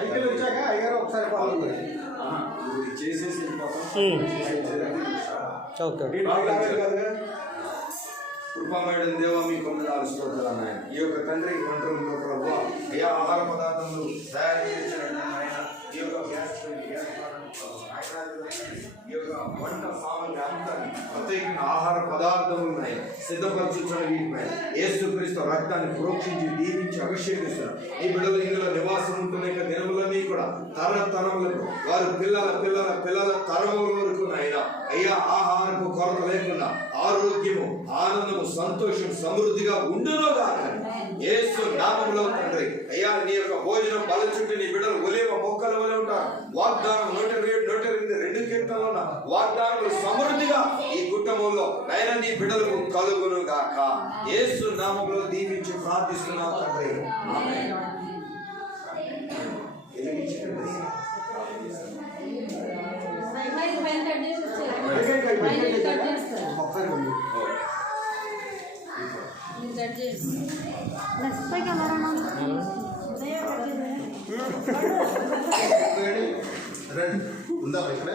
IPL వచ్చాక అయ్యారు ఒకసారి పాల్గొంది చేసేసి కృపమేడం దేవ మీ కొందరు స్తోత్రాలు నాయన. ఈ యొక్క తండ్రి వంటల్లో ప్రభు అయ్యా ఆహార పదార్థములు తయారు చేయించండి ఆయన. ఈ యొక్క గ్యాస్ ఈ యొక్క వంట సామాగ్రి అంతా ప్రత్యేకంగా ఆహార పదార్థములు ఉన్నాయి సిద్ధపరచున్న వీటిపై యేసుక్రీస్తు రక్తాన్ని ప్రోక్షించి దీవించి అభిషేకిస్తున్నారు. ఈ బిడ్డలు ఇందులో నివాసం ఉంటున్న దినములన్నీ కూడా తరతరములకు వారు పిల్లల పిల్లల పిల్లల తరముల వరకు నాయన అయ్యా ఆహారపు కొరత లేకుండా ఆరోగ్యము ఆనందము సంతోషం సమృద్ధిగా ఉండునుగా యేసు నామములో తండ్రి. అయ్యా నీ యొక్క భోజనం బల చుట్టూ నీ బిడ్డలు ఒలివ మొక్కల వలె ఉంటారు. వాగ్దానం 102 కీర్తనలో ఉన్న వాగ్దానములు సమృద్ధిగా ఈ కుటుంబంలో ఆయన నీ బిడ్డలకు కలుగును గాక. యేసు నామములో దీవించి ప్రార్థిస్తున్నాం తండ్రి. ఆమేన్. ఉందా ఇక్కడ